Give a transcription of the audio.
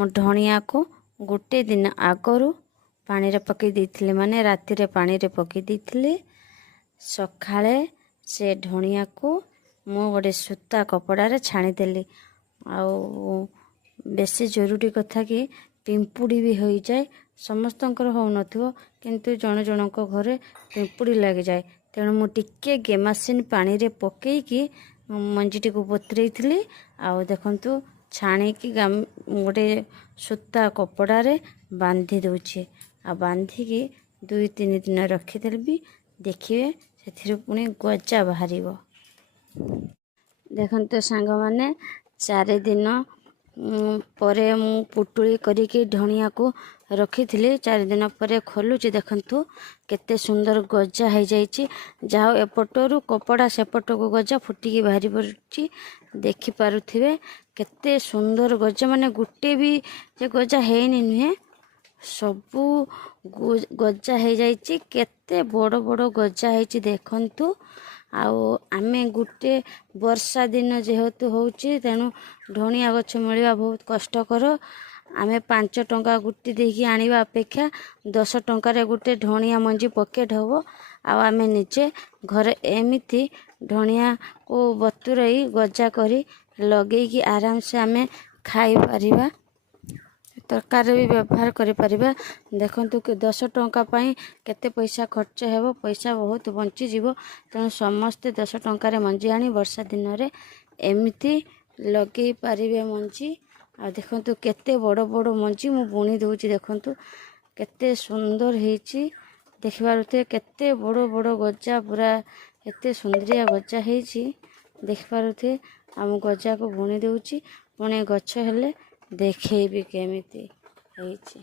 ମୁଁ ଧଣିଆକୁ ଗୋଟେ दिन आगरू पानी रे पकई देइथिले माने राति रे पानी रे पकई देइथिले सखाळे से धनिया को मु गोटे सूता कपड़ा रे छाणी देली। आउ बेसी जरूरी कथा कि पिंपुड़ी भी हो जाए समस्तंकर हो नथिवो किंतु जण जणक घरे पिंपुड़ी लगी जाए तेणु मु टिके गेमासिन पानी रे पकई की मंजीटी को बतरेइथिली। आउ देखंतु छाणी की गोटे सूता कपड़ा रे बांधी दउछि आ बांधी की 2-3 दिन रखिदेबी देखिए से पुणी गजा बाहर। देखते सांग मैंने 4 दिन परे मु पुटुली करिकी धनिया को रखी थी 4 दिन पर खोलुची देखंतु केते सुंदर गजा हो जाइए। जाओ एपटरू कपड़ा सेपट को गजा फुटिकी बाहरी पड़ी देखी पारुथिबे केते सुंदर गजा माने गुटे भी जे गजा हेनी नुहे सबू गजा हो जाइए केते बड़ बड़ गजा होइछि देखंतु। आउ आमे गुटे वर्षा दिन जेहेतु होउछि तेणु धनिया गछ मिलवा बहुत कष्टकर। आमे 5 टंका गुटी देकी आनिबा अपेक्षा 10 टंका रे गुटे धनिया मंजी पकेट हबो। आउ आमे निजे घरे एमिति धनिया को बतुरई गजा करी लगे कि आराम से आमे खाई परिबा तरकारी भी व्यवहार करि परिबा। देखंतु कि 10 टंका पाई केते पैसा खर्च हेबो पैसा बहुत बंची जीवो तेणु समस्ते 10 टंका रे मंजी आनी वर्षा दिन रे एमिति लगे पारिबे मंजी। आ देखंतु केते बड़ बड़ मंजी मु बुणी दउची देखंतु केते सुंदर हेची देखिबारुते केते बड़ बड़ गजा पूरा एते सुंदरिया गजा हेची देखिबारुते हम गजा को बुणी दउची पुणे गछ हेले देखेबी केमिति हेची।